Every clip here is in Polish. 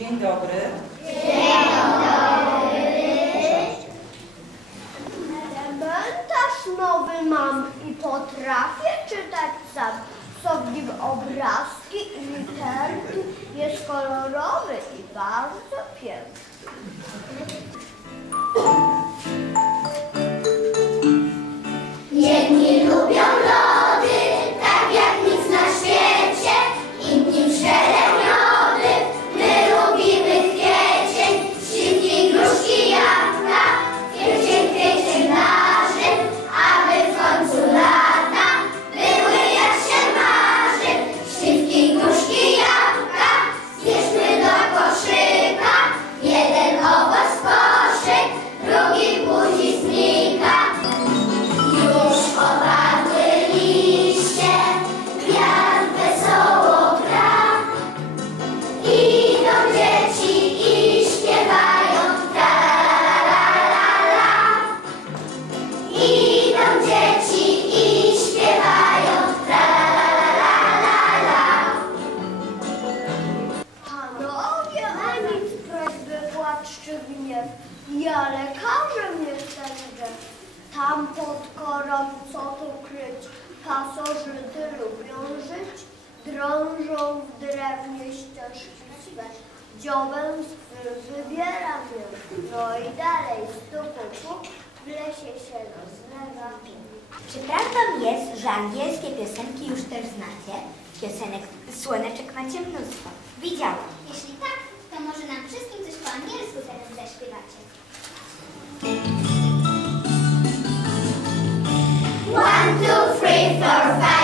Dzień dobry. Dzień dobry. Elementarz nowy mam i potrafię czytać sam. Są w nim obrazki i literki. Jest kolorowy i bardzo piękny. Tam pod korą co tu kryć? Pasożyty lubią żyć. Drążą w drewnie ścieżki swe. Dziobem swym wybieram ją. No i dalej stupu puk, w lesie się rozlewa. Czy prawdą jest, że angielskie piosenki już też znacie? Piosenek słoneczek macie mnóstwo. Widziałam. Jeśli tak, to może nam wszystkim coś po angielsku teraz zaśpiewacie. for fun.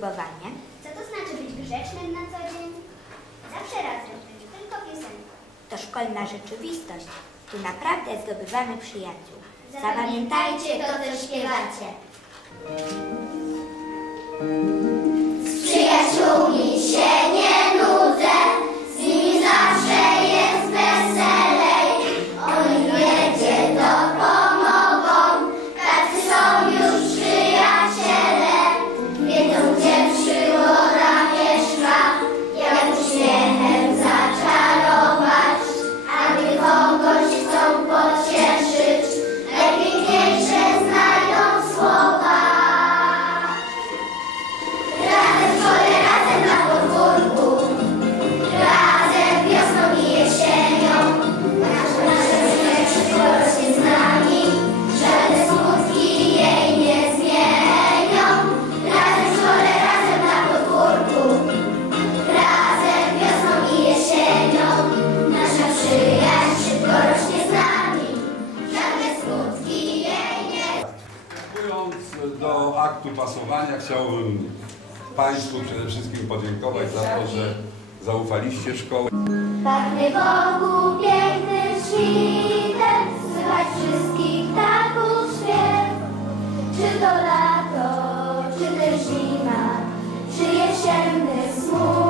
Ślubowanie? Co to znaczy być grzecznym na co dzień? Zawsze razem, tylko piosenka. To szkolna rzeczywistość. Tu naprawdę zdobywamy przyjaciół. Zapamiętajcie to, co śpiewacie. Chciałbym Państwu przede wszystkim podziękować za to, że zaufaliście szkołę. Pachnie wokół pięknym świtem, słychać wszystkich ptaków śpiew. Czy to lato, czy też zima, czy jesienny smut.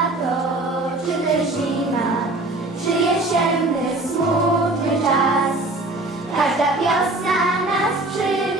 gdy zima, żyje jesienny, smutny czas. Każda wiosna nas przyjdzie.